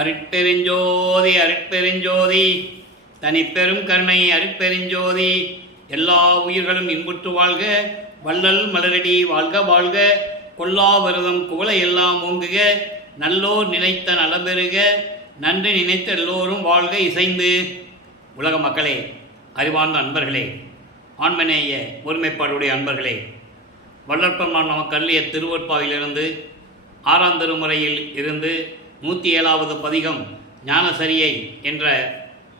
அருட்பெருஞ்சோதி அருட்பெருஞ்சோதி தனிப்பெரும் கருணை அருட்பெருஞ்சோதி. எல்லா உயிர்களும் இன்புற்று வாழ்க, வள்ளல் மலரடி வாழ்க வாழ்க, கொல்லா விரதம் குவளை எல்லாம் ஓங்குக, நல்லோர் நினைத்த நலம்பெறுக, நன்றி நினைத்த எல்லோரும் வாழ்க இசைந்து. உலக மக்களே, அறிவார்ந்த அன்பர்களே, ஆன்மநேய ஒருமைப்பாடுடைய அன்பர்களே, வள்ளற்பெருமான் நமக்கு அருளிய திருவொற்பாவிலிருந்து 6ஆம் திருமுறையில் இருந்து 107வது பதிகம் ஞானசரியை என்ற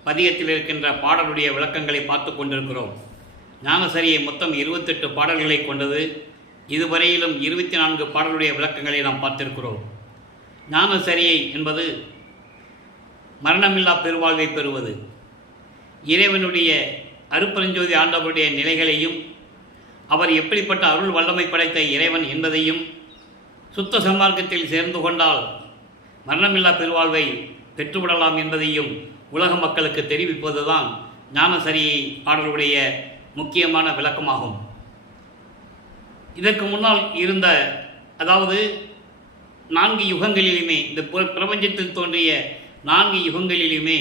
பதிகத்தில் இருக்கின்ற பாடலுடைய விளக்கங்களை பார்த்து கொண்டிருக்கிறோம். ஞானசரியை மொத்தம் 28 பாடல்களை கொண்டது. இதுவரையிலும் 24 பாடலுடைய விளக்கங்களை நாம் பார்த்திருக்கிறோம். ஞானசரியை என்பது மரணமில்லா பெருவாழ்வை பெறுவது, இறைவனுடைய அருட்பெருஞ்சோதி ஆண்டவருடைய நிலைகளையும், அவர் எப்படிப்பட்ட அருள் வல்லமை படைத்த இறைவன் என்பதையும், சுத்த சன்மார்க்கத்தில் சேர்ந்து கொண்டால் மரணமில்லா பெருவாழ்வை பெற்றுவிடலாம் என்பதையும் உலக மக்களுக்கு தெரிவிப்பதுதான் ஞானசரியை பாடலுடைய முக்கியமான விளக்கமாகும். இதற்கு முன்னால் இருந்த, அதாவது 4 யுகங்களிலுமே, இந்த பிரபஞ்சத்தில் தோன்றிய 4 யுகங்களிலுமே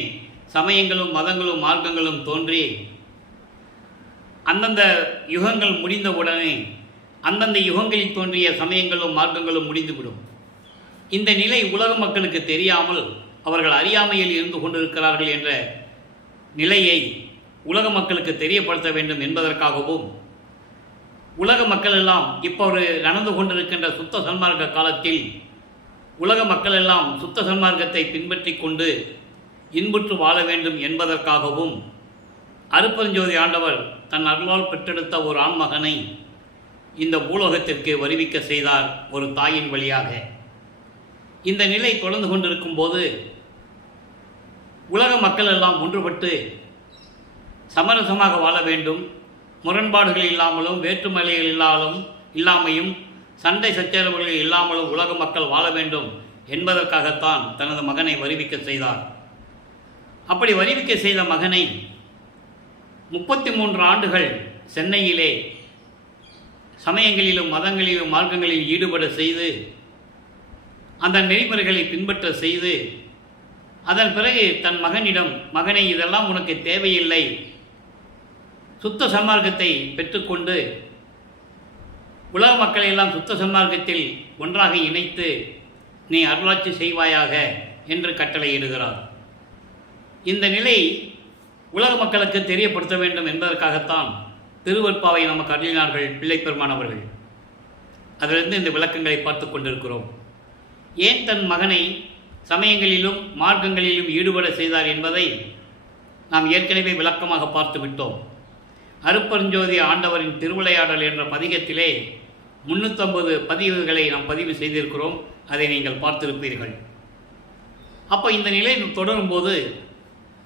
சமயங்களும் மதங்களும் மார்க்கங்களும் தோன்றி அந்தந்த யுகங்கள் முடிந்தவுடனே அந்தந்த யுகங்களில் தோன்றிய சமயங்களும் மார்க்கங்களும் முடிந்துவிடும். இந்த நிலை உலக மக்களுக்கு தெரியாமல் அவர்கள் அறியாமையில் இருந்து கொண்டிருக்கிறார்கள் என்ற நிலையை உலக மக்களுக்கு தெரியப்படுத்த வேண்டும் என்பதற்காகவும், உலக மக்கள் எல்லாம் இப்போது நடந்து கொண்டிருக்கின்ற சுத்த சன்மார்க்க காலத்தில் உலக மக்கள் எல்லாம் சுத்த சன்மார்க்கத்தை பின்பற்றி கொண்டு இன்புற்று வாழ வேண்டும் என்பதற்காகவும் அருட்பெருஞ்சோதி ஆண்டவர் தன் அருளால் பெற்றெடுத்த ஒரு ஆண்மகனை இந்த பூலோகத்திற்கு வருவிக்க செய்தார், ஒரு தாயின் வழியாக. இந்த நிலை தொடர்ந்து கொண்டிருக்கும் போது உலக மக்கள் எல்லாம் ஒன்றுபட்டு சமரசமாக வாழ வேண்டும், முரண்பாடுகள் இல்லாமலும் வேற்றுமலைகள் இல்லாமையும் சண்டை சச்சரவுகள் இல்லாமலும் உலக மக்கள் வாழ வேண்டும் என்பதற்காகத்தான் தனது மகனை வருவிக்க செய்தார். அப்படி வருவிக்க செய்த மகனை 33 ஆண்டுகள் சென்னையிலே சமயங்களிலும் மதங்களிலும் மார்க்கங்களில் ஈடுபட செய்து, அந்த நெறிமுறைகளை பின்பற்ற செய்து, அதன் பிறகு தன் மகனிடம், மகனை இதெல்லாம் உனக்கு தேவையில்லை, சுத்த சன்மார்க்கத்தை பெற்றுக்கொண்டு உலக மக்களை எல்லாம் சுத்த சன்மார்க்கத்தில் ஒன்றாக இணைத்து நீ அருளாட்சி செய்வாயாக என்று கட்டளையிடுகிறார். இந்த நிலை உலக மக்களுக்கு தெரியப்படுத்த வேண்டும் என்பதற்காகத்தான் திருவொற்பாவை நமக்கு அருளினார்கள் பிள்ளைப்பெருமான் அவர்கள். அதிலிருந்து இந்த விளக்கங்களை பார்த்து கொண்டிருக்கிறோம். ஏன் தன் மகனை சமயங்களிலும் மார்க்கங்களிலும் ஈடுபட செய்தார் என்பதை நாம் ஏற்கனவே விளக்கமாக பார்த்து விட்டோம். அருட்பெருஞ்சோதி ஆண்டவரின் திருவிளையாடல் என்ற பதிகத்திலே 350 பதிவுகளை நாம் பதிவு செய்திருக்கிறோம். அதை நீங்கள் பார்த்திருப்பீர்கள். அப்போ இந்த நிலை தொடரும்போது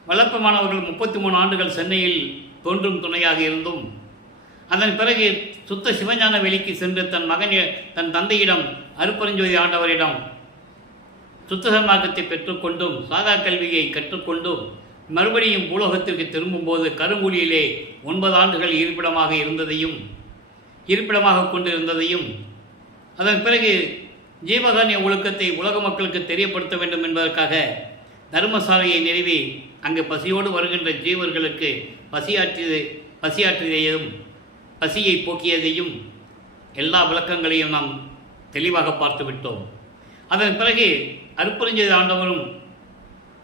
வளர்ப்பமானவர்கள் 33 ஆண்டுகள் சென்னையில் தோன்றும் துணையாக இருந்தும், அதன் பிறகு சுத்த சிவஞான வெளிக்கு சென்று தன் தந்தையிடம் அருட்பெருஞ்சோதி ஆண்டவரிடம் சுத்த சன்மார்க்கத்தை பெற்றுக்கொண்டும் சாதா கல்வியை கற்றுக்கொண்டும் மறுபடியும் பூலோகத்திற்கு திரும்பும்போது கருங்குழியிலே 9 ஆண்டுகள் இருப்பிடமாக கொண்டிருந்ததையும், அதன் பிறகு ஜீவகாருண்ய ஒழுக்கத்தை உலக மக்களுக்கு தெரியப்படுத்த வேண்டும் என்பதற்காக தர்மசாலையை நிறுவி அங்கு பசியோடு வருகின்ற ஜீவர்களுக்கு பசியாற்றியதையும் பசியை போக்கியதையும் எல்லா விளக்கங்களையும் நாம் தெளிவாக பார்த்து விட்டோம். அதன் பிறகு அருட்பெருஞ்சோதி ஆண்டவரும்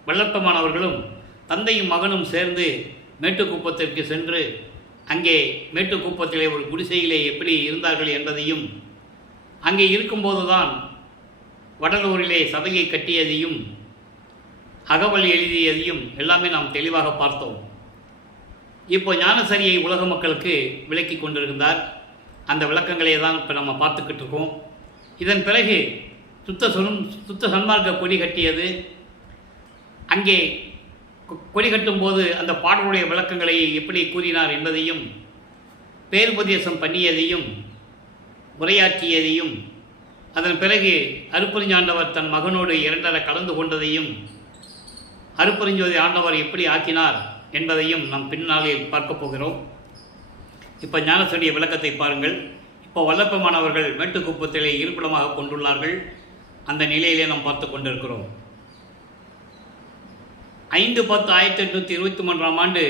வள்ளற்பெருமானவர்களும் தந்தையும் மகனும் சேர்ந்து மேட்டுக்குப்பத்திற்கு சென்று அங்கே மேட்டுக்குப்பத்திலே ஒரு குடிசையிலே எப்படி இருந்தார்கள் என்பதையும், அங்கே இருக்கும்போதுதான் வடலூரிலே சபையை கட்டியதையும் அகவல் எழுதியதையும் எல்லாமே நாம் தெளிவாக பார்த்தோம். இப்போ ஞானசரியை உலக மக்களுக்கு விளக்கி கொண்டிருந்தார். அந்த விளக்கங்களே தான் இப்போ நம்ம பார்த்துக்கிட்டு இருக்கோம். இதன் பிறகு சுத்த சன்மார்க்க கொடி கட்டியது, அங்கே கொடி கட்டும்போது அந்த பாடலுடைய விளக்கங்களை எப்படி கூறினார் என்பதையும், பேருபதேசம் பண்ணியதையும் உரையாற்றியதையும், அதன் பிறகு அருட்பெருஞ்சாண்டவர் தன் மகனோடு 2 கலந்து கொண்டதையும், அருட்பெருஞ்சோதி ஆண்டவர் எப்படி ஆக்கினார் என்பதையும் நாம் பின்னாளில் பார்க்க போகிறோம். இப்போ ஞானசரியை விளக்கத்தை பாருங்கள். இப்போ வல்லப்பமானவர்கள் மேட்டுக்குப்பத்திலே இருப்பிடமாக கொண்டுள்ளார்கள். அந்த நிலையிலே நாம் பார்த்து கொண்டிருக்கிறோம். 5/10/1823 ஆண்டு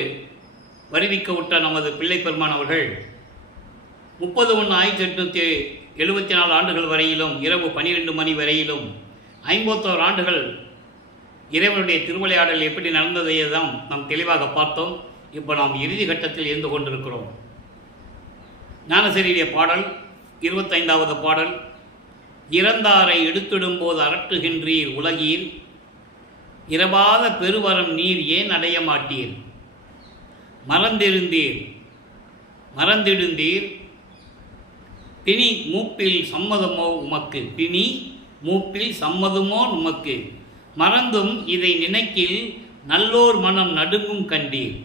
வருவிக்க விட்ட நமது பிள்ளை பெருமான் அவர்கள் 30/1/1874 ஆண்டுகள் வரையிலும் இரவு 12 மணி வரையிலும் 51 ஆண்டுகள் இறைவனுடைய திருவிளையாடல் எப்படி நடந்ததையே தான் நாம் தெளிவாக பார்த்தோம். இப்போ நாம் இறுதி கட்டத்தில் இருந்து கொண்டிருக்கிறோம். ஞானசரியுடைய பாடல் 25வது பாடல். இறந்தாரை எடுத்திடும்போது அரட்டுகின்றீர் உலகீர், இரவாத பெருவரம் நீர் ஏன் அடைய மாட்டீர், மறந்திடுந்தீர் பிணி மூப்பில் சம்மதமோ உமக்கு, பிணி மூப்பில் சம்மதமோ உமக்கு, மறந்தும் இதை நினைக்கில் நல்லோர் மனம் நடுங்கும் கண்டீர்,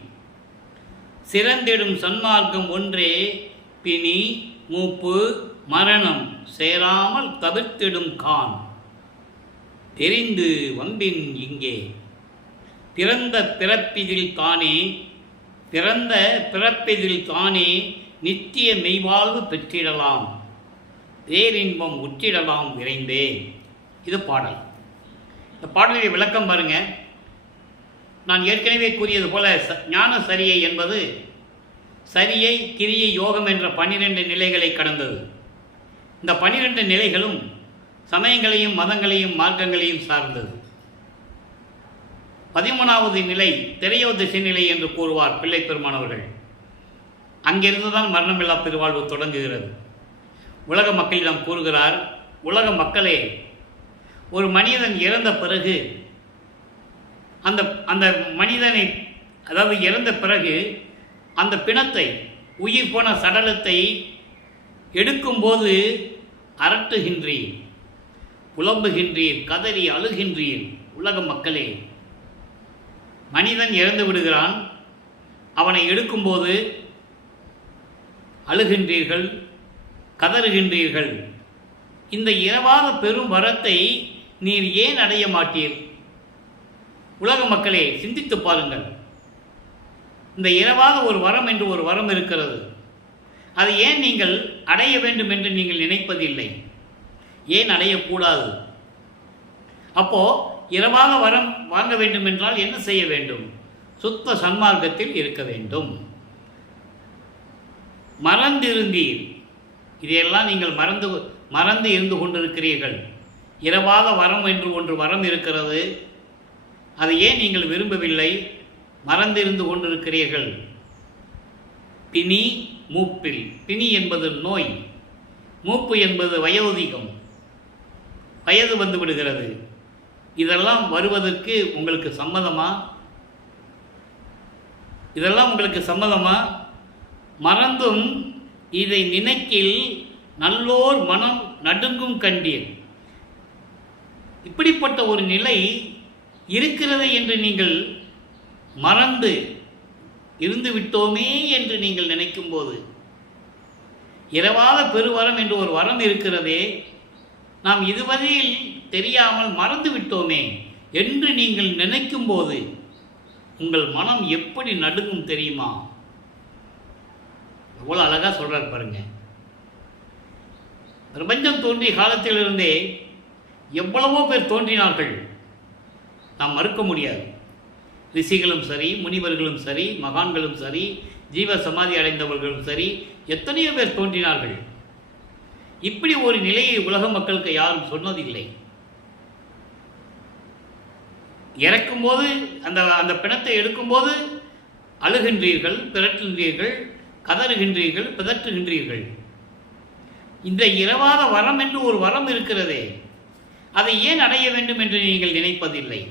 சிறந்திடும் சன்மார்க்கம் ஒன்றே பிணி மூப்பு மரணம் சேராமல் தவிர்த்திடும் கான், தெரிந்து வம்பின் இங்கே பிறந்த பிறப்பிதில் தானே நித்திய மெய்வாழ்வு பெற்றிடலாம், பேரின்பம் உற்றிடலாம் விரைந்தே. இது பாடல். இந்த பாடலுடைய விளக்கம் பாருங்க. நான் ஏற்கனவே கூறியது போல ஞான சரியை என்பது சரியை கிரியை யோகம் என்ற 12 நிலைகளை கடந்தது. இந்த 12 நிலைகளும் சமயங்களையும் மதங்களையும் மார்க்கங்களையும் சார்ந்தது. 13வது நிலை திரையோதசி நிலை என்று கூறுவார் பிள்ளை பெருமானவர்கள். அங்கிருந்துதான் மரணமில்லா பெருவாழ்வு தொடங்குகிறது. உலக மக்களிடம் கூறுகிறார், உலக மக்களே, ஒரு மனிதன் இறந்த பிறகு அந்த மனிதனை, அதாவது இறந்த பிறகு அந்த பிணத்தை, உயிர் போன சடலத்தை எடுக்கும்போது அரட்டுகின்றீர், புலம்புகின்றீர், கதறி அழுகின்றீர். உலக மக்களே, மனிதன் இறந்து விடுகிறான், அவனை எடுக்கும்போது அழுகின்றீர்கள், கதறுகின்றீர்கள். இந்த இரவாத பெரும் வரத்தை நீர் ஏன் அடைய மாட்டீர்? உலக மக்களே, சிந்தித்து பாருங்கள். இந்த இரவாத ஒரு வரம் என்று ஒரு வரம் இருக்கிறது. அதை ஏன் நீங்கள் அடைய வேண்டும் என்று நீங்கள் நினைப்பதில்லை? ஏன் அடையக்கூடாது? அப்போ இரவாத வரம் வாங்க வேண்டும் என்றால் என்ன செய்ய வேண்டும்? சுத்த சன்மார்க்கத்தில் இருக்க வேண்டும். மறந்திருந்தீர், இதையெல்லாம் நீங்கள் மறந்து இருந்து கொண்டிருக்கிறீர்கள். இரவாத வரம் என்று ஒன்று வரம் இருக்கிறது, அதை ஏன் நீங்கள் விரும்பவில்லை? மறந்திருந்து கொண்டிருக்கிறீர்கள். பிணி மூப்பில், பிணி என்பது நோய், மூப்பு என்பது வயோதிகம், வயது வந்து விடுகிறது. இதெல்லாம் வருவதற்கு உங்களுக்கு சம்மதமா? இதெல்லாம் உங்களுக்கு சம்மதமா? மறந்தும் இதை நினைக்கில் நல்லோர் மனம் நடுங்கும் கண்டீர். இப்படிப்பட்ட ஒரு நிலை இருக்கிறது என்று நீங்கள் மறந்து இருந்து விட்டோமே என்று நீங்கள் நினைக்கும் போது, இரவாத பெருவரம் என்று ஒரு வரம் இருக்கிறதே, நாம் இதுவரையில் தெரியாமல் மறந்து விட்டோமே என்று நீங்கள் நினைக்கும் போது உங்கள் மனம் எப்படி நடுங்கும் தெரியுமா? எவ்வளோ அழகாக சொல்கிறார் பாருங்க. பிரபஞ்சம் தோன்றிய காலத்திலிருந்தே எவ்வளவோ பேர் தோன்றினார்கள், நாம் மறுக்க முடியாது. ரிஷிகளும் சரி, முனிவர்களும் சரி, மகான்களும் சரி, ஜீவ சமாதி அடைந்தவர்களும் சரி, எத்தனையோ பேர் தோன்றினார்கள். இப்படி ஒரு நிலையை உலக மக்களுக்கு யாரும் சொன்னதில்லை. இறக்கும்போது அந்த பிணத்தை எடுக்கும்போது அழுகின்றீர்கள், பிறற்றுகின்றீர்கள், கதறுகின்றீர்கள், பிதற்றுகின்றீர்கள். இந்த இரவாத வரம் என்று ஒரு வரம் இருக்கிறதே, அதை ஏன் அடைய வேண்டும் என்று நீங்கள் நினைப்பதில்லை?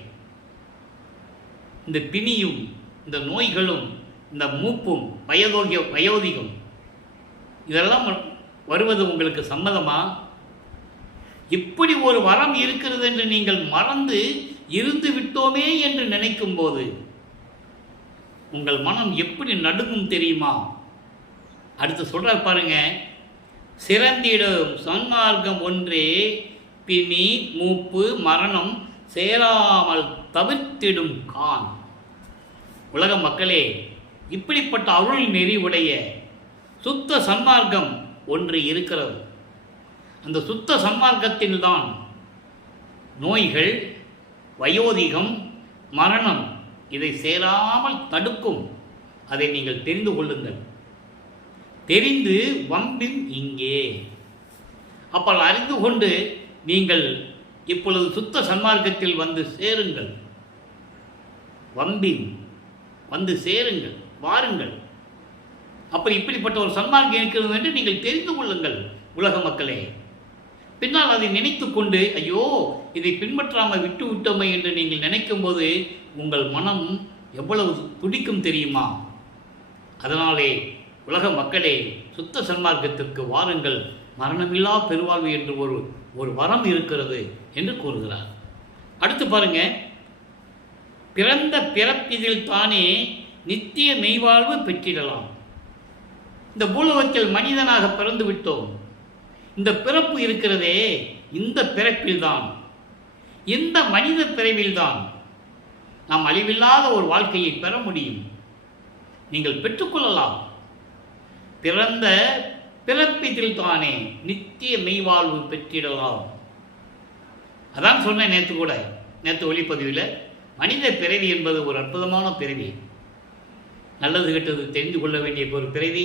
இந்த பிணியும், இந்த நோய்களும், இந்த மூப்பும், வயோதிகம், இதெல்லாம் வருவது உங்களுக்கு சம்மதமா? இப்படி ஒரு வரம் இருக்கிறது என்று நீங்கள் மறந்து இருந்து விட்டோமே என்று நினைக்கும் போது உங்கள் மனம் எப்படி நடுங்கும் தெரியுமா? அடுத்து சொல்றார் பாருங்க. சிறந்திடும் சன்மார்க்கம் ஒன்றே பிணி மூப்பு மரணம் சேராமல் தவிர்த்திடும் கான். உலக மக்களே, இப்படிப்பட்ட அருள் நெறி உடைய சுத்த சன்மார்க்கம் ஒன்று இருக்கிறது. அந்த சுத்த சன்மார்க்கத்தில்தான் நோய்கள், வயோதிகம், மரணம் இதை சேராமல் தடுக்கும். அதை நீங்கள் தெரிந்து கொள்ளுங்கள். தெரிந்து வம்பின் இங்கே. அப்போ அறிந்து கொண்டு நீங்கள் இப்பொழுது சுத்த சன்மார்க்கத்தில் வந்து சேருங்கள். வம்பின் வந்து சேருங்கள், வாருங்கள். அப்படி இப்படிப்பட்ட ஒரு சன்மார்க்கம் இருக்கிறது என்று நீங்கள் தெரிந்து கொள்ளுங்கள் உலக மக்களே. பின்னால் அதை நினைத்து கொண்டு ஐயோ இதை பின்பற்றாமல் விட்டு விட்டோமே என்று நீங்கள் நினைக்கும் போது உங்கள் மனம் எவ்வளவு துடிக்கும் தெரியுமா? அதனாலே உலக மக்களே, சுத்த சன்மார்க்கத்திற்கு வாருங்கள். மரணமில்லா பெருவாழ்வு என்று ஒரு வரம் இருக்கிறது என்று கூறுகிறார். அடுத்து பாருங்க, பிறந்த பிறப்பிதில் தானே நித்திய மெய்வாழ்வு பெற்றிடலாம். இந்த பூலோகத்தில் மனிதனாக பிறந்து விட்டோம். இந்த பிறப்பு இருக்கிறதே, இந்த பிறப்பில்தான், இந்த மனித பிறவில்தான் நாம் அழிவில்லாத ஒரு வாழ்க்கையை பெற முடியும். நீங்கள் பெற்றுக்கொள்ளலாம். பிறந்த பிறப்பிதில் தானே நித்திய மெய்வாழ்வு பெற்றிடலாம். அதான் சொன்னேன் நேற்று ஒளிப்பதிவில், மனித பிறவி என்பது ஒரு அற்புதமான பிறவி. நல்லது கெட்டது தெரிந்து கொள்ள வேண்டிய ஒரு பிறவி.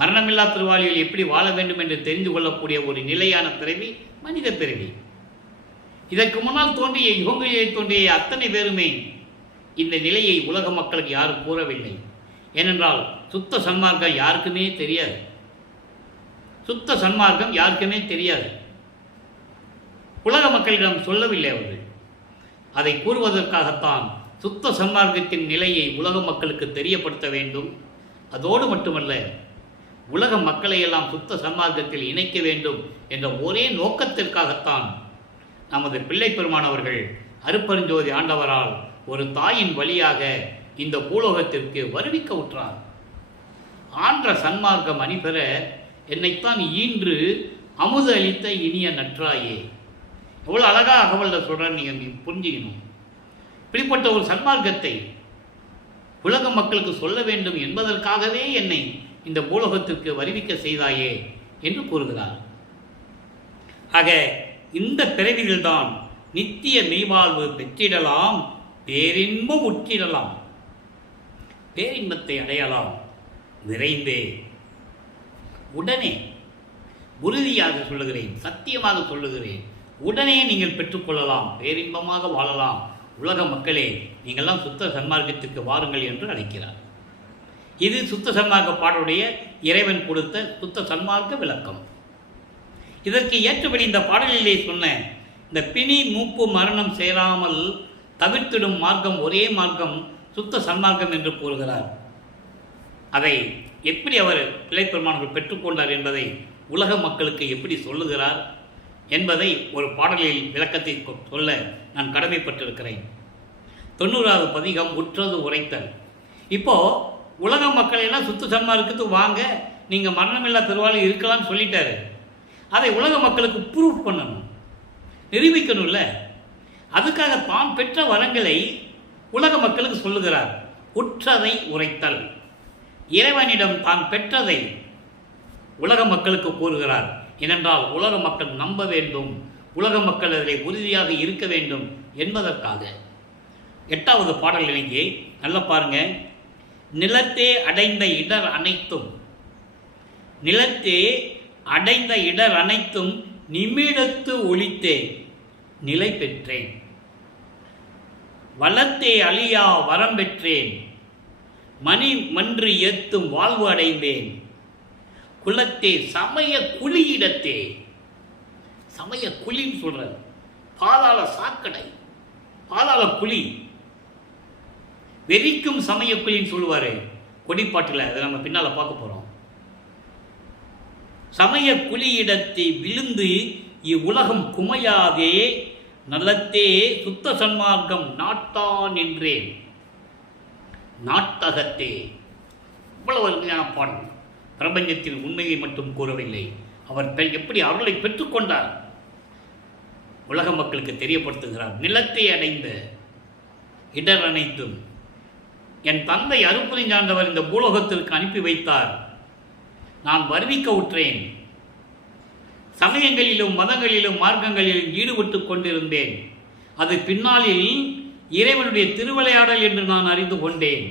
மரணமில்லா திருவாழியில் எப்படி வாழ வேண்டும் என்று தெரிந்து கொள்ளக்கூடிய ஒரு நிலையான பிறவி மனித பிறவி. இதற்கு முன்னால் தோன்றிய யுகங்களிலே தோன்றிய அத்தனை பேருமே இந்த நிலையை உலக மக்களுக்கு யாரும் கூறவில்லை. ஏனென்றால் சுத்த சன்மார்க்கம் யாருக்குமே தெரியாது. சுத்த சன்மார்க்கம் யாருக்குமே தெரியாது. உலக மக்களிடம் சொல்லவில்லை அவர்கள். அதை கூறுவதற்காகத்தான் சுத்த சன்மார்க்கத்தின் நிலையை உலக மக்களுக்கு தெரியப்படுத்த வேண்டும். அதோடு மட்டுமல்ல, உலக மக்களை எல்லாம் சுத்த சன்மார்க்கத்தில் இணைக்க வேண்டும் என்ற ஒரே நோக்கத்திற்காகத்தான் நமது பிள்ளை பெருமானவர்கள் அருப்பெருஞ்சோதி ஆண்டவரால் ஒரு தாயின் வழியாக இந்த பூலோகத்திற்கு வருவிக்க உற்றார். ஆன்ற சன்மார்க்கம் அணிபெற என்னைத்தான் ஈன்று அமுது அளித்த இனிய நற்றாயே. எவ்வளோ அழகாக அகவல்ல சொல்கிற நீங்கள் புரிஞ்சுக்கணும். இப்படிப்பட்ட ஒரு சன்மார்க்கத்தை உலக மக்களுக்கு சொல்ல வேண்டும் என்பதற்காகவே என்னை இந்த பூலோகத்திற்கு வருவிக்க செய்தாயே என்று கூறுகிறார். ஆக இந்த பிறவியில்தான் நித்திய மெய்வாழ்வு பெற்றிடலாம், பேரின்பம் உற்றிடலாம், பேரின்பத்தை அடையலாம். விரைந்தே, உடனே, உறுதியாக சொல்லுகிறேன், சத்தியமாக சொல்லுகிறேன், உடனே நீங்கள் பெற்றுக்கொள்ளலாம், பேரின்பமாக வாழலாம். உலக மக்களே, நீங்கள்லாம் சுத்த சன்மார்க்கத்திற்கு வாருங்கள் என்று அழைக்கிறார். இது சுத்த சன்மார்க்க பாடலுடைய இறைவன் கொடுத்த சுத்த சன்மார்க்க விளக்கம். இதற்கு ஏற்றபடி இந்த பாடலிலே சொன்ன இந்த பிணி மூப்பு மரணம் சேராமல் தவிர்த்திடும் மார்க்கம் ஒரே மார்க்கம் சுத்த சன்மார்க்கம் என்று கூறுகிறார். அதை எப்படி அவர் பிள்ளைப்பெருமானர்கள் பெற்றுக்கொண்டார் என்பதை உலக மக்களுக்கு எப்படி சொல்லுகிறார் என்பதை ஒரு பாடலில் விளக்கத்தை சொல்ல நான் கடமைப்பட்டிருக்கிறேன். 90வது பதிகம் உற்றது உரைத்தல். இப்போது உலக மக்கள் எல்லாம் சுத்த சன்மார்க்கத்துக்கு வாங்க, நீங்கள் மரணமில்லா பெருவாழ்வு இருக்கலாம்னு சொல்லிட்டாரு. அதை உலக மக்களுக்கு ப்ரூவ் பண்ணணும், நிரூபிக்கணும்ல. அதுக்காக தான் பெற்ற வரங்களை உலக மக்களுக்கு சொல்லுகிறார். உற்றதை உரைத்தல், இறைவனிடம் தான் பெற்றதை உலக மக்களுக்கு கூறுகிறார். ஏனென்றால் உலக மக்கள் நம்ப வேண்டும், உலக மக்கள் அதில் உறுதியாக இருக்க வேண்டும் என்பதற்காக. 8வது பாடல் இங்கே நல்லா பாருங்க. நிலத்தே அடைந்த இடர் அனைத்தும், நிலத்தே அடைந்த இடர் அனைத்தும் நிமிடத்து ஒளித்தே நிலை பெற்றேன், வளத்தே அழியா வரம் பெற்றேன், மணி மன்று ஏத்தும் வாழ்வு அடைந்தேன், குலத்தே சமய குழியிடத்தே. சமய குழின்னு சொல்ற பாதாள சாக்கடை, பாதாள குழி, வெறிக்கும் சமய குழின்னு சொல்லுவாரு கொடிப்பாட்டில். அதை நம்ம பின்னால் பார்க்க போகிறோம். சமய குழியிடத்தை விழுந்து இவ்வுலகம் குமையாதே நல்லத்தே சுத்த சன்மார்க்கம் நாட்டான் என்றேன், நாட்டகத்தே. இவ்வளவு அருமையான பாடல். பிரபஞ்சத்தின் உண்மையை மட்டும் கூறவில்லை, அவர் எப்படி அருளை பெற்றுக்கொண்டார் உலக மக்களுக்கு தெரியப்படுத்துகிறார். நிலத்தை அடைந்த இடர் அனைத்தும் என் தந்தை அருட்பெருஞ்சாண்டவர் இந்த பூலோகத்திற்கு அனுப்பி வைத்தார். நான் வருவிக்க உற்றேன். சமயங்களிலும் மதங்களிலும் மார்க்கங்களிலும் ஈடுபட்டு கொண்டிருந்தேன். அது பின்னாளில் இறைவனுடைய திருவிளையாடல் என்று நான் அறிந்து கொண்டேன்.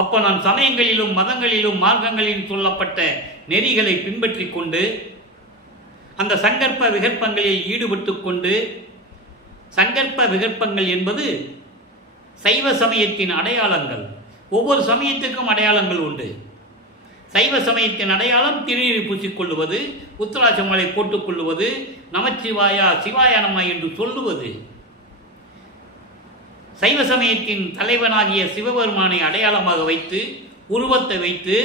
அப்போ நான் சமயங்களிலும் மதங்களிலும் மார்க்கங்களிலும் சொல்லப்பட்ட நெறிகளை பின்பற்றி கொண்டு அந்த சங்கற்ப விகற்பங்களில் ஈடுபட்டு கொண்டு, சங்கற்ப விகற்பங்கள் என்பது சைவ சமயத்தின் அடையாளங்கள். ஒவ்வொரு சமயத்துக்கும் அடையாளங்கள் உண்டு. சைவ சமயத்தின் அடையாளம் திருநீரை பூசிக்கொள்ளுவது, உத்தராட்சமலை போட்டுக்கொள்ளுவது, நமச்சிவாயா சிவாய நம என்று சொல்லுவது. சைவ சமயத்தின் தலைவனாகிய சிவபெருமானை அடையாளமாக வைத்து உருவத்தை வைத்து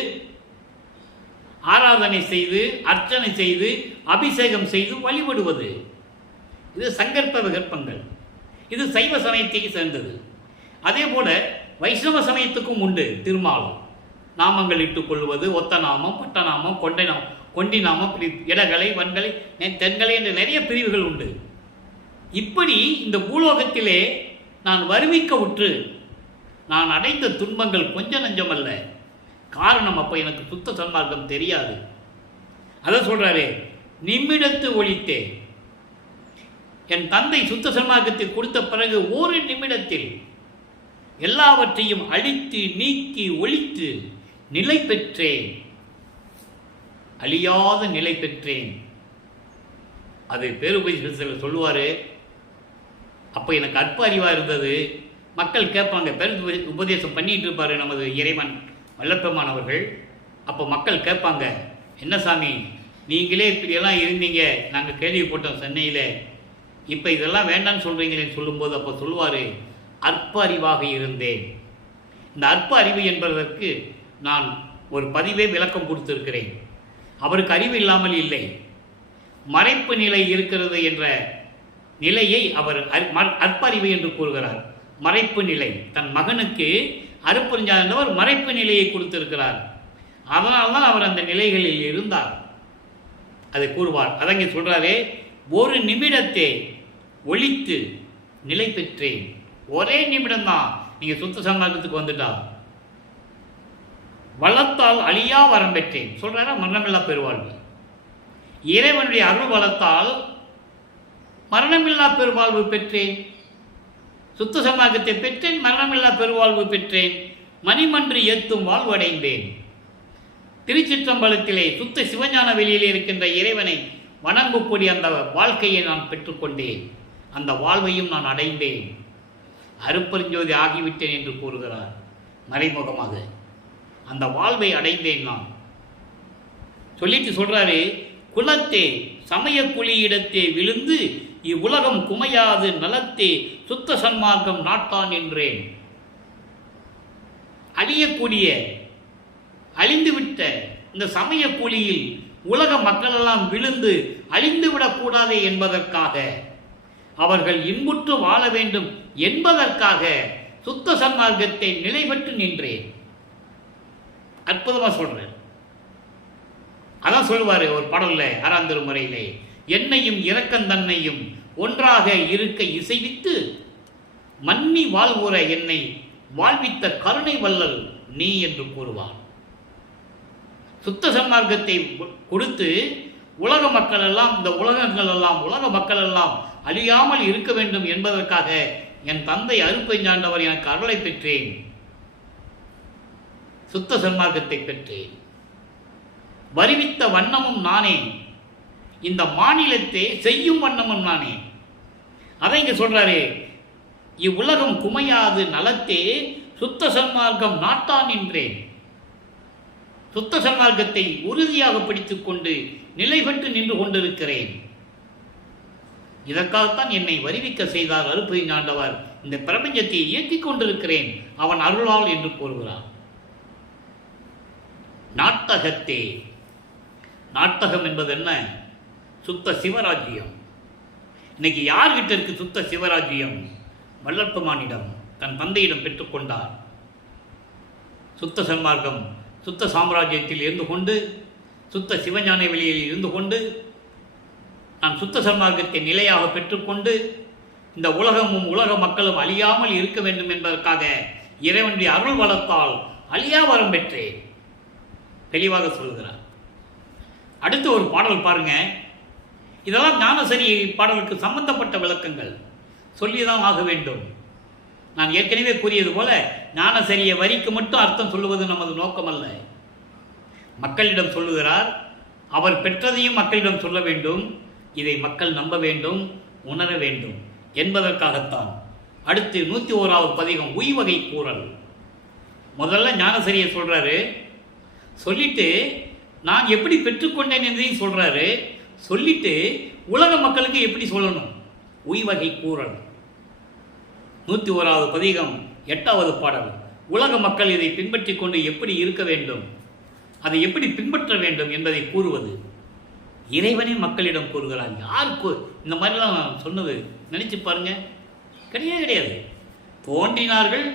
ஆராதனை செய்து அர்ச்சனை செய்து அபிஷேகம் செய்து வழிபடுவது. இது சங்கற்ப விகற்பங்கள். இது சைவ சமயத்தை சேர்ந்தது. அதே போல வைஷ்ணவ சமயத்துக்கும் உண்டு திருமாலம். நாமங்கள் இட்டுக்கொள்வது, ஒத்த நாமம், பட்டநாமம், கொண்டி நாமம், இடகலை, வன்கலை, தென்கலை என்ற நிறைய பிரிவுகள் உண்டு. இப்படி இந்த பூலோகத்திலே நான் வருவிக்க உற்று நான் அடைந்த துன்பங்கள் கொஞ்ச நஞ்சமல்ல. காரணம், அப்போ எனக்கு சுத்த சன்மார்க்கம் தெரியாது. அதை சொல்றாரு, நிமிடத்து ஒழித்தே. என் தந்தை சுத்த சன்மார்க்கத்தை கொடுத்த பிறகு ஒரு நிமிடத்தில் எல்லாவற்றையும் அழித்து நீக்கி ஒழித்து நிலை பெற்றேன். அழியாத நிலை பெற்றேன். அது பேருபதேசத்தில் சொல்லுவார். அப்போ எனக்கு அற்ப அறிவாக இருந்தது. மக்கள் கேட்பாங்க, பேரு உபதேசம் பண்ணிட்டு இருப்பார் நமது இறைவன் வல்லப்பெருமானவர்கள். அப்போ மக்கள் கேட்பாங்க, என்ன சாமி நீங்களே இப்படியெல்லாம் இருந்தீங்க, நாங்கள் கேள்விப்பட்டோம் சென்னையில், இப்போ இதெல்லாம் வேண்டான்னு சொல்கிறீங்களேன்னு சொல்லும்போது அப்போ சொல்லுவார், அற்ப அறிவாக இருந்தேன். இந்த அற்ப அறிவு என்பதற்கு நான் ஒரு பதிவே விளக்கம் கொடுத்திருக்கிறேன். அவருக்கு அறிவு இல்லாமல் இல்லை, மறைப்பு நிலை இருக்கிறது என்ற நிலையை அவர் அற்ப அறிவு என்று கூறுகிறார். மறைப்பு நிலை, தன் மகனுக்கு அருப்பெருஞ்சான் என்றவர் மறைப்பு நிலையை கொடுத்திருக்கிறார். அதனால்தான் அவர் அந்த நிலைகளில் இருந்தார். அதை கூறுவார். அதங்க சொல்றாரே, ஒரு நிமிடத்தை ஒழித்து நிலை பெற்றேன். ஒரே நிமிடம்தான் நீங்க சுத்த சன்மார்க்கத்துக்கு வந்துட்டா. வளத்தால் அழியா வரம் பெற்றேன் சொல்றாரா, மரணமில்லா பெருவாழ்வு. இறைவனுடைய அருள் வளத்தால் மரணமில்லா பெருவாழ்வு பெற்றேன். சுத்த சன்மார்க்கத்தை பெற்றேன், மரணமில்லா பெருவாழ்வு பெற்றேன், மணிமன்று ஏத்தும் வாழ்வு அடைந்தேன். திருச்சிற்றம்பலத்திலே சுத்த சிவஞான வெளியில் இருக்கின்ற இறைவனை வணங்கக்கூடிய அந்த வாழ்க்கையை நான் பெற்றுக்கொண்டேன். அந்த வாழ்வையும் நான் அடைந்தேன். அருப்பெருஞ்சோதி ஆகிவிட்டேன் என்று கூறுகிறார் மறைமுகமாக. அந்த வாழ்வை அடைந்தேன் நான் சொல்லிட்டு சொல்றாரு, குலத்தே சமய குழியிடத்தே விழுந்து இவ்வுலகம் குமையாது நலத்தே சுத்த சன்மார்க்கம் நாட்டான் என்றேன். அழியக்கூடிய அழிந்துவிட்ட இந்த சமய குழியில் உலக மக்களெல்லாம் விழுந்து அழிந்துவிடக்கூடாது என்பதற்காக, அவர்கள் இன்புற்று வாழ வேண்டும் என்பதற்காக சுத்த சன்மார்க்கத்தை நிலைபெற்று நின்றேன். அற்புதமா சொல்றேன். அதான் சொல்லுவாரு ஒரு பாடல்ல, ஆறாம் திருமுறையிலே, என்னையும் இரக்கந்தன்னையும் ஒன்றாக இருக்க இசைவித்து மன்னி வாழ்வுற என்னை வாழ்வித்த கருணை வள்ளல் நீ என்று கூறுவார். சுத்த சன்மார்க்கத்தை கொடுத்து உலக மக்கள் எல்லாம், இந்த உலகங்கள் எல்லாம், உலக மக்கள் எல்லாம் அழியாமல் இருக்க வேண்டும் என்பதற்காக என் தந்தை அருட்பெருஞ்சாண்டவர் எனக்கு அருளை பெற்றேன். சுத்த சன்மார்க்கத்தை பெற்றேன். வருவித்த வண்ணமும் நானே, இந்த மாநிலத்தை செய்யும் வண்ணமும் நானே. அதை இங்க சொல்றாரு, இவ்வுலகம் குமையாது நலத்தே சுத்த சன்மார்க்கம் நாட்டான் என்றேன். சுத்த சன்மார்க்கத்தை உறுதியாக பிடித்துக் கொண்டு நிலை பெற்று நின்று கொண்டிருக்கிறேன். இதற்காகத்தான் என்னை வருவிக்க செய்தார் அருட்பெருஞ்சாண்டவர். இந்த பிரபஞ்சத்தை இயக்கிக் கொண்டிருக்கிறேன் அவன் அருளால் என்று கூறுகிறார். நாட்டகத்தே, நாட்டகம் என்பது என்ன? சுத்த சிவராஜ்யம். இன்னைக்கு யார்கிட்ட இருக்கு சுத்த சிவராஜ்யம்? வல்லற்பெருமானிடம், தன் தந்தையிடம் பெற்றுக்கொண்டார். சுத்த சன்மார்க்கம் சுத்த சாம்ராஜ்யத்தில் இருந்து கொண்டு, சுத்த சிவஞான வெளியில் இருந்து கொண்டு, நான் சுத்த சன்மார்க்கத்தை நிலையாக பெற்றுக்கொண்டு இந்த உலகமும் உலக மக்களும் அழியாமல் இருக்க வேண்டும் என்பதற்காக இறைவனுடைய அருள் வளத்தால் அழியா வரம் பெற்றேன். தெளிவாக சொல்கிறார். அடுத்து ஒரு பாடல் பாருங்க. இதெல்லாம் ஞானசரி பாடலுக்கு சம்பந்தப்பட்ட விளக்கங்கள். சொல்லிதான் ஆக வேண்டும். நான் ஏற்கனவே கூறியது போல ஞானசரிய வரிக்கு மட்டும் அர்த்தம் சொல்லுவது நமது நோக்கமல்ல. மக்களிடம் சொல்லுகிறார், அவர் பெற்றதையும் மக்களிடம் சொல்ல வேண்டும். இதை மக்கள் நம்ப வேண்டும், உணர வேண்டும் என்பதற்காகத்தான். அடுத்து 101வது பதிகம் உய்வகை கூறல். முதல்ல ஞானசரிய சொல்றாரு, சொல்லிட்டு நான் எப்படி பெற்றுக்கொண்டேன் என்பதையும் சொல்றாரு. சொல்லிட்டு உலக மக்களுக்கு எப்படி சொல்லணும், உய்வகை கூறல். 101வது பதிகம் 8வது பாடல். உலக மக்கள் இதை பின்பற்றி கொண்டு எப்படி இருக்க வேண்டும், அதை எப்படி பின்பற்ற வேண்டும் என்பதை கூறுவது. இறைவனே மக்களிடம் கூறுகிறார். யாருக்கு இந்த மாதிரிலாம் சொன்னது நினைச்சு பாருங்க. கிடையவே கிடையாது. தோன்றினார்கள்,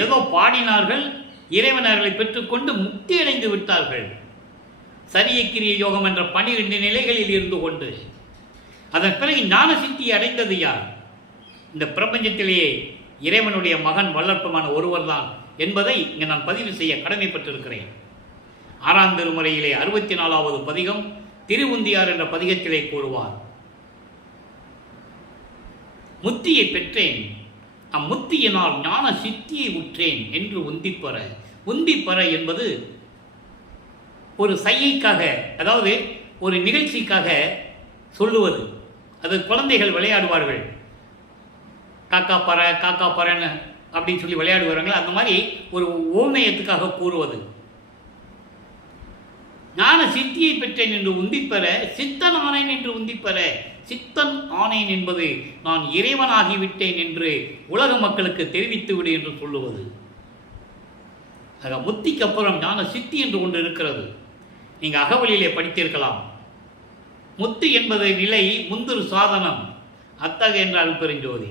ஏதோ பாடினார்கள், இறைவனர்களை பெற்றுக்கொண்டு முக்தி அடைந்து விட்டார்கள். சரியக்கிரிய யோகம் என்ற 12 நிலைகளில் இருந்து கொண்டு அதன் பிறகு ஞான சித்தியை அடைந்தது யார்? இந்த பிரபஞ்சத்திலேயே இறைவனுடைய மகன் வல்லற்பமான ஒருவர் தான் என்பதை இங்கே நான் பதிவு செய்ய கடமைப்பட்டிருக்கிறேன். 6ஆம் திருமுறையிலே 64வது பதிகம் திருவுந்தியார் என்ற பதிகத்திலே கூறுவார், முத்தியை பெற்றேன், அம்முத்தியினால் ஞான சித்தியை உற்றேன் என்று உந்திப்பெற. உந்திப்பெற என்பது ஒரு சையைக்காக, அதாவது ஒரு நிகழ்ச்சிக்காக சொல்லுவது. அது குழந்தைகள் விளையாடுவார்கள், காக்கா பறை காக்கா பறைன்னு அப்படின்னு சொல்லி விளையாடுவார்கள். அந்த மாதிரி ஒரு ஓமயத்துக்காக கூறுவது. ஞான சித்தியை பெற்றேன் என்று உந்திப்பெற, சித்தன் ஆனேன் என்று உந்திப்பெற. சித்தன் ஆனேன் என்பது நான் இறைவனாகிவிட்டேன் என்று உலக மக்களுக்கு தெரிவித்து விடு என்று சொல்லுவது. ஆக முத்திக்கு அப்புறம் ஞான சித்தி என்று ஒன்று இருக்கிறது. நீங்கள் அகவலிலே படித்திருக்கலாம். முத்தி என்பது நிலை, முந்துரு சாதனம், அத்தகைய என்ற அருட்பெருஞ்சோதி.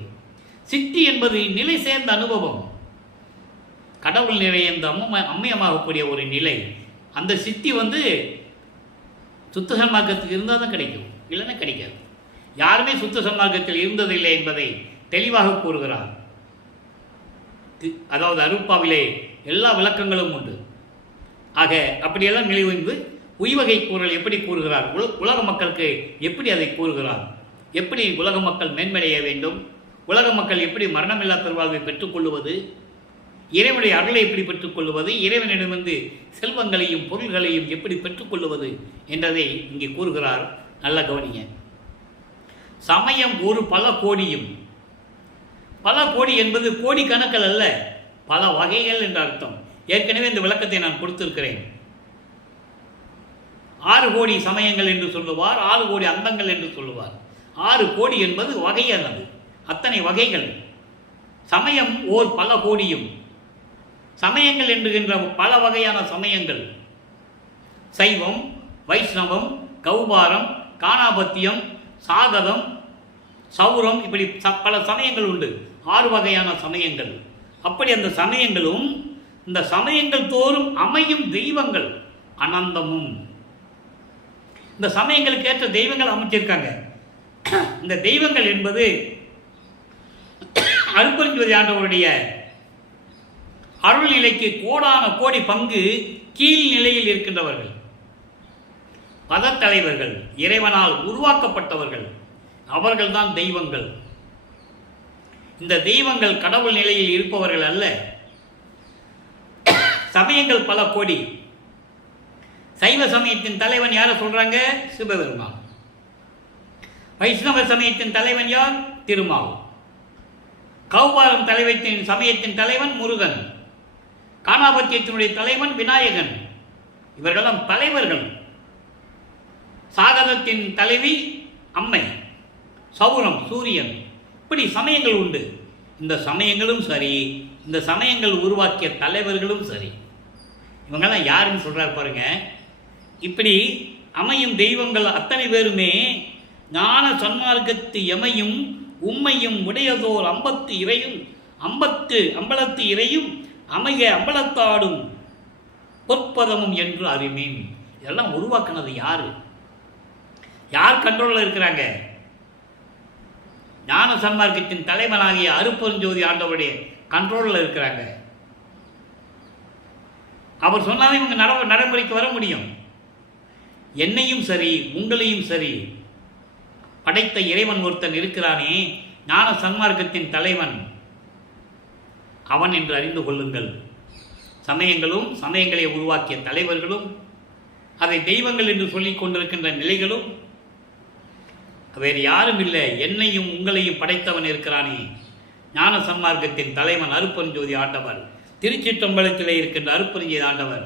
சித்தி என்பது நிலை சேர்ந்த அனுபவம், கடவுள் நிறைந்த அம்மியமாகக்கூடிய ஒரு நிலை. அந்த சித்தி சுத்த சன்மார்க்கத்துக்கு இருந்தால் தான் கிடைக்கும், இல்லைன்னா கிடைக்காது. யாருமே சுத்த சன்மார்க்கத்தில் இருந்ததில்லை என்பதை தெளிவாக கூறுகிறார். அதாவது அருட்பாவிலே எல்லா விளக்கங்களும் உண்டு. ஆக அப்படியெல்லாம் நிலை உய்வகை கூறல் எப்படி கூறுகிறார், உலக மக்களுக்கு எப்படி அதை கூறுகிறார், எப்படி உலக மக்கள் மேன்மடைய வேண்டும், உலக மக்கள் எப்படி மரணமில்லா பெருவாழ்வை பெற்றுக்கொள்வது, இறைவனுடைய அருளை எப்படி பெற்றுக்கொள்வது, இறைவனிடமிருந்து செல்வங்களையும் பொருள்களையும் எப்படி பெற்றுக்கொள்வது என்றதை இங்கே கூறுகிறார். நல்ல கவனிங்க. சமயம் ஒரு பல கோடியும். பல கோடி என்பது கோடி கணக்கில் அல்ல, பல வகைகள் என்ற அர்த்தம். ஏற்கனவே இந்த விளக்கத்தை நான் கொடுத்திருக்கிறேன். 6 கோடி சமயங்கள் என்று சொல்லுவார், 6 கோடி அந்தங்கள் என்று சொல்லுவார். 6 கோடி என்பது வகையானது, அத்தனை வகைகள். சமயம் ஓர் பல கோடியும். சமயங்கள் என்கின்ற பல வகையான சமயங்கள், சைவம், வைஷ்ணவம், கௌபாரம், காணாபத்தியம், சாகதம், சௌரம், இப்படி பல சமயங்கள் உண்டு. 6 வகையான சமயங்கள். அப்படி அந்த சமயங்களும் இந்த சமயங்கள் தோறும் அமையும் தெய்வங்கள் அனந்தமும். இந்த சமயங்களுக்கு ஏற்ற தெய்வங்கள் அமைச்சிருக்காங்க. இந்த தெய்வங்கள் என்பது அருட்பெருஞ்சோதி ஆண்டவருடைய அருள் நிலைக்கு கோடான கோடி பங்கு கீழ் நிலையில் இருக்கின்றவர்கள், பதத்தலைவர்கள், இறைவனால் உருவாக்கப்பட்டவர்கள், அவர்கள்தான் தெய்வங்கள். இந்த தெய்வங்கள் கடவுள் நிலையில் இருப்பவர்கள் அல்ல. சமயங்கள் பல கோடி. சைவ சமயத்தின் தலைவன் யாரை சொல்றாங்க? சிவபெருமான். வைஷ்ணவ சமயத்தின் தலைவன் யார்? திருமால். கௌபாரம் சமயத்தின் தலைவன் முருகன். காணாபத்தியத்தினுடைய தலைவன் விநாயகன். இவர்களும் தலைவர்கள். சாகதத்தின் தலைவி அம்மை, சௌரம் சூரியன். இப்படி சமயங்கள் உண்டு. இந்த சமயங்களும் சரி, இந்த சமயங்கள் உருவாக்கிய தலைவர்களும் சரி. இவங்கெல்லாம் யாருன்னு சொல்றாரு பாருங்க. இப்படி அமையும் தெய்வங்கள் அத்தனை பேருமே ஞான சன்மார்க்கத்து எமையும் உம்மையும் உடையதோர் அம்பத்து இறையும் அம்பலத்து இறையும் அமைய அம்பலத்தாடும் பொற்பதமும் என்று அறிமீன். இதெல்லாம் உருவாக்குனது யாரு? யார் கண்ட்ரோலில் இருக்கிறாங்க? ஞான சன்மார்க்கத்தின் தலைவனாகிய அருட்பெருஞ்சோதி ஆண்டவருடைய கண்ட்ரோலில் இருக்கிறாங்க. அவர் சொன்னாலும் இவங்க நடைமுறைக்கு வர முடியும். என்னையும் சரி, உங்களையும் சரி படைத்த இறைவன் ஒருத்தன் இருக்கிறானே, ஞான சன்மார்க்கத்தின் தலைவன் அவன் என்று அறிந்து கொள்ளுங்கள். சமயங்களும் சமயங்களை உருவாக்கிய தலைவர்களும் அதை தெய்வங்கள் என்று சொல்லிக் கொண்டிருக்கின்ற நிலைகளும் வேறு யாரும் இல்லை, என்னையும் உங்களையும் படைத்தவன் இருக்கிறானே, ஞான சன்மார்க்கத்தின் தலைவன் அருட்பெருஞ்சோதி ஆண்டவர், திருச்சிற்றம்பலத்திலே இருக்கின்ற அருட்பெருஞ்சோதி ஆண்டவர்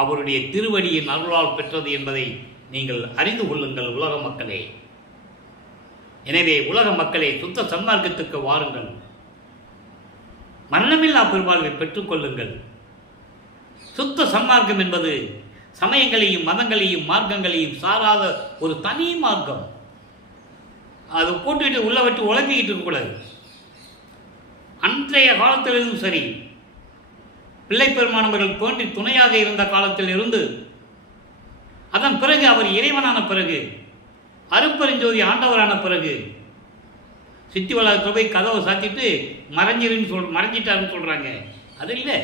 அவருடைய திருவடியின் அருளால் பெற்றது என்பதை நீங்கள் அறிந்து கொள்ளுங்கள் உலக மக்களே. எனவே உலக மக்களே, சுத்த சன்மார்க்கத்துக்கு வாருங்கள், மரணமில்லா பெருவாழ்வை பெற்றுக்கொள்ளுங்கள். சுத்த சன்மார்க்கம் என்பது சமயங்களையும் மதங்களையும் மார்க்கங்களையும் சாராத ஒரு தனி மார்க்கம். அது போட்டுக்கிட்டு உள்ள விட்டு உழப்பிக்கிட்டு இருக்கக்கூடாது. அன்றைய காலத்திலிருந்தும் சரி, பிள்ளை பெருமானவர்கள் தோன்றி துணையாக இருந்த காலத்தில் இருந்து அதன் பிறகு அவர் இறைவனான பிறகு அருட்பெருஞ்சோதி ஆண்டவரான பிறகு சித்தி வளாகத்தில் போய் கதவை சாத்திட்டு மறைஞ்சிட்டாருன்னு சொல்கிறாங்க. அது இல்லை,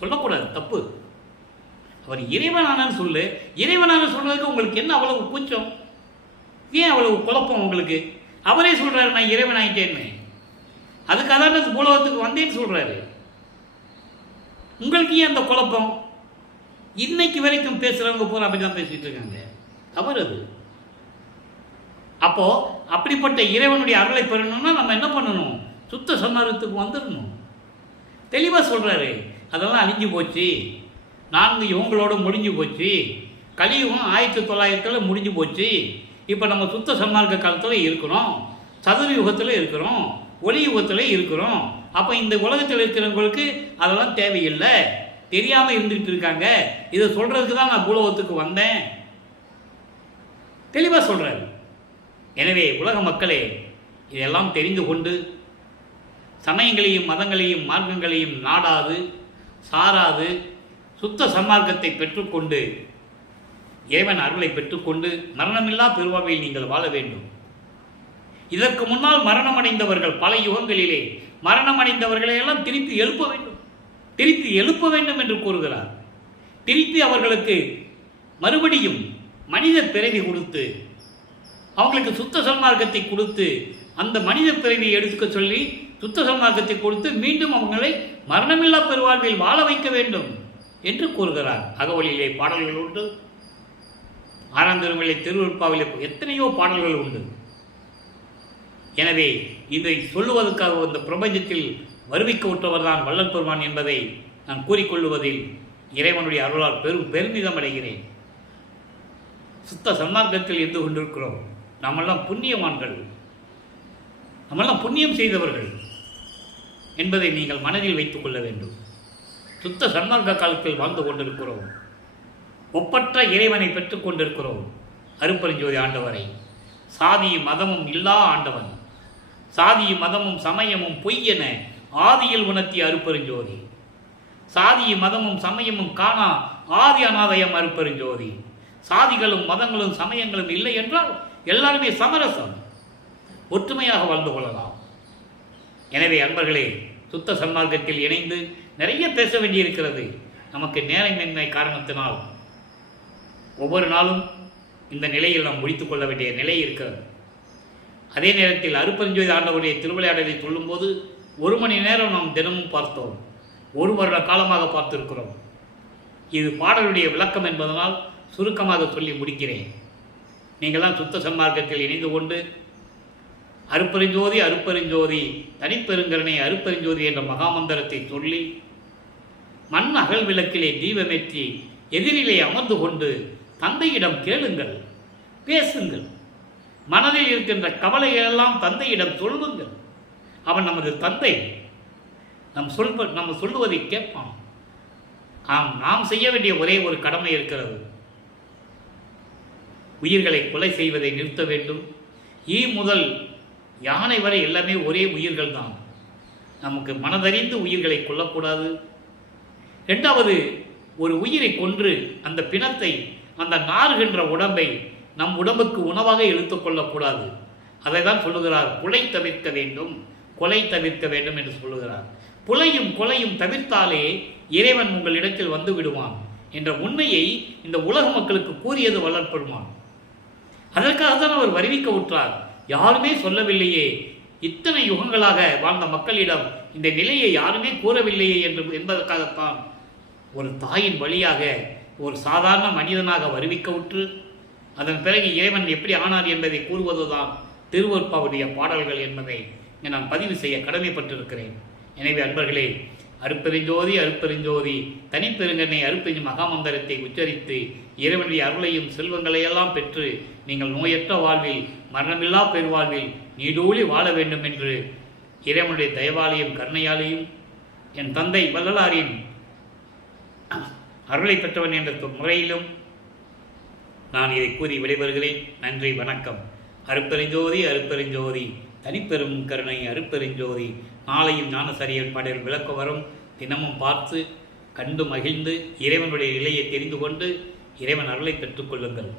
சொல்லக்கூடாது, தப்பு. அவர் இறைவனானு சொல்லு. இறைவனான சொல்கிறதுக்கு உங்களுக்கு என்ன அவ்வளவு கூச்சம்? ஏன் அவ்வளவு குழப்பம் உங்களுக்கு? அவரே சொல்கிறாரு நான் இறைவன் ஆகிட்டேன்னு. அதுக்காக தான் பூலோகத்துக்கு வந்தேன்னு சொல்கிறாரு. உங்களுக்கு ஏன் அந்த குழப்பம்? இன்னைக்கு வரைக்கும் பேசுகிறவங்க பூரா அப்படி தான் பேசிகிட்டு இருக்காங்க. தவறு அது. அப்போது அப்படிப்பட்ட இறைவனுடைய அருளை பெறணும்னா நம்ம என்ன பண்ணணும்? சுத்த சன்மார்க்கத்துக்கு வந்துடணும். தெளிவாக சொல்கிறாரு, அதெல்லாம் அழிஞ்சு போச்சு, 4 யுகங்களோடு முடிஞ்சு போச்சு, கலியுகம் 1900 முடிஞ்சு போச்சு. இப்போ நம்ம சுத்த சன்மார்க்க காலத்தில் இருக்கிறோம், சதுர யுகத்தில் இருக்கிறோம், ஒளி யுகத்தில் இருக்கிறோம். அப்போ இந்த உலகத்தில் இருக்கிறவங்களுக்கு அதெல்லாம் தேவையில்லை, தெரியாமல் இருந்துகிட்டு இருக்காங்க. இதை சொல்கிறதுக்கு தான் நான் பூலோகத்துக்கு வந்தேன், தெளிவாக சொல்கிறாரு. எனவே உலக மக்களே, இதெல்லாம் தெரிந்து கொண்டு சமயங்களையும் மதங்களையும் மார்க்கங்களையும் நாடாது சாராது சுத்த சன்மார்க்கத்தை பெற்றுக்கொண்டு இறைவன் அருளை பெற்றுக்கொண்டு மரணமில்லா பெருவாழ்வில் நீங்கள் வாழ வேண்டும். இதற்கு முன்னால் மரணமடைந்தவர்கள் பல யுகங்களிலே மரணமடைந்தவர்களையெல்லாம் திருப்பி எழுப்ப வேண்டும் என்று கூறுகிறார். திருப்பி அவர்களுக்கு மறுபடியும் மனித பிறவி கொடுத்து அவங்களுக்கு சுத்த சன்மார்க்கத்தை கொடுத்து அந்த மனித பிறவியை எடுத்துக்க சொல்லி சுத்த சன்மார்க்கத்தை கொடுத்து மீண்டும் அவங்களை மரணமில்லா பெருவாழ்வில் வாழ வைக்க வேண்டும் என்று கூறுகிறார். அகவலியிலே பாடல்கள் உண்டு, ஆறாந்திருமலை திருவருட்பாவிலே எத்தனையோ பாடல்கள் உண்டு. எனவே இதை சொல்லுவதற்காக இந்த பிரபஞ்சத்தில் வருவிக்க விட்டவர் தான் வள்ளல் பெருமான் என்பதை நான் கூறிக்கொள்ளுவதில் இறைவனுடைய அருளால் பெருமிதம் அடைகிறேன். சுத்த சன்மார்க்கத்தில் இருந்து கொண்டிருக்கிறோம். நம்மெல்லாம் புண்ணியவான்கள், நம்மெல்லாம் புண்ணியம் செய்தவர்கள் என்பதை நீங்கள் மனதில் வைத்துக் கொள்ள வேண்டும். சுத்த சன்மார்க்க காலத்தில் வாழ்ந்து கொண்டிருக்கிறோம். ஒப்பற்ற இறைவனை பெற்றுக் கொண்டிருக்கிறோம். அருட்பெருஞ்சோதி ஆண்டவரை, சாதியும் மதமும் இல்லா ஆண்டவன், சாதியும் மதமும் சமயமும் பொய் என ஆதியில் உணர்த்திய அருட்பெருஞ்சோதி, சாதியும் மதமும் சமயமும் காணா ஆதி அநாதயம் அருட்பெருஞ்சோதி. சாதிகளும் மதங்களும் சமயங்களும் இல்லை என்றால் எல்லாருமே சமரசம், ஒற்றுமையாக வாழ்ந்து கொள்ளலாம். எனவே அன்பர்களே, சுத்த சன்மார்க்கத்தில் இணைந்து நிறைய பேச வேண்டியிருக்கிறது. நமக்கு நேரமின்மை காரணத்தினால் ஒவ்வொரு நாளும் இந்த நிலையில் நாம் முடித்துக் கொள்ள வேண்டிய நிலை இருக்கிறது. அதே நேரத்தில் அருட்பெருஞ்சோதி ஆண்டவருடைய திருவிளையாடலை சொல்லும்போது 1 மணி நேரம் நாம் தினமும் பார்த்தோம், 1 வருட காலமாக பார்த்திருக்கிறோம். இது பாடலுடைய விளக்கம் என்பதனால் சுருக்கமாக சொல்லி முடிக்கிறேன். நீங்கள் தான் சுத்த சன்மார்க்கத்தில் இணைந்து கொண்டு அருட்பெருஞ்சோதி அருட்பெருஞ்சோதி தனிப்பெருங்கருணை அருட்பெருஞ்சோதி என்ற மகாமந்திரத்தை சொல்லி மண் அகல் விளக்கிலே தீபமேற்றி எதிரிலே அமர்ந்து கொண்டு தந்தையிடம் கேளுங்கள், பேசுங்கள். மனதில் இருக்கின்ற கவலைகளெல்லாம் தந்தையிடம் சொல்லுங்கள். அவன் நமது தந்தை, நம்ம சொல்லுவதை கேட்பான். நாம் செய்ய வேண்டிய ஒரே ஒரு கடமை இருக்கிறது. உயிர்களை கொலை செய்வதை நிறுத்த வேண்டும். முதல் யானை வரை எல்லாமே ஒரே உயிர்கள் தான். நமக்கு மனதறிந்து உயிர்களை கொல்லக்கூடாது. 2வது, ஒரு உயிரை கொன்று அந்த பிணத்தை, அந்த நாறுகின்ற உடம்பை நம் உடம்புக்கு உணவாக எடுத்துக்கொள்ளக்கூடாது. அதை தான் சொல்லுகிறார், புலை தவிர்க்க வேண்டும், கொலை தவிர்க்க வேண்டும் என்று சொல்லுகிறார். புலையும் கொலையும் தவிர்த்தாலே இறைவன் உங்களிடத்தில் வந்து விடுவான் என்ற உண்மையை இந்த உலக மக்களுக்கு கூறியது வள்ளல் பெருமான். அதற்காக தான் அவர் வருவிக்க விட்டார். யாருமே சொல்லவில்லையே, இத்தனை யுகங்களாக வாழ்ந்த மக்களிடம் இந்த நிலையை யாருமே கூறவில்லையே என்பதற்காகத்தான் ஒரு தாயின் வழியாக ஒரு சாதாரண மனிதனாக வருவிக்கவுற்று அதன் பிறகு இறைவன் எப்படி ஆனார் என்பதை கூறுவதுதான் திருவருட்பாவுடைய பாடல்கள் என்பதை நான் பதிவு செய்ய கடமைப்பட்டிருக்கிறேன். எனவே அன்பர்களே, அருட்பெருஞ்சோதி அருட்பெருஞ்சோதி தனிப்பெருங்கனை அருட்பெரும் மகாமந்திரத்தை உச்சரித்து இறைவனுடைய அருளையும் செல்வங்களையெல்லாம் பெற்று நீங்கள் நோயற்ற வாழ்வில் மரணமில்லா பெருவாழ்வில் நீடூழி வாழ வேண்டும் என்று இறைவனுடைய தயவாலையும் கருணையாலையும் என் தந்தை வள்ளலாரின் அருளை பெற்றவன் என்ற முறையிலும் நான் இதை கூறி விடைபெறுகிறேன். நன்றி, வணக்கம். அருட்பெருஞ்சோதி அருட்பெருஞ்சோதி தனிப்பெரும் கருணை அருட்பெருஞ்சோதி. நாளையும் ஞானசரியர் பாடல் விளக்க வரும். தினமும் பார்த்து கண்டு மகிழ்ந்து இறைவனுடைய நிலையை தெரிந்து கொண்டு இறைவன் அருளை பெற்றுக்கொள்ளுங்கள்.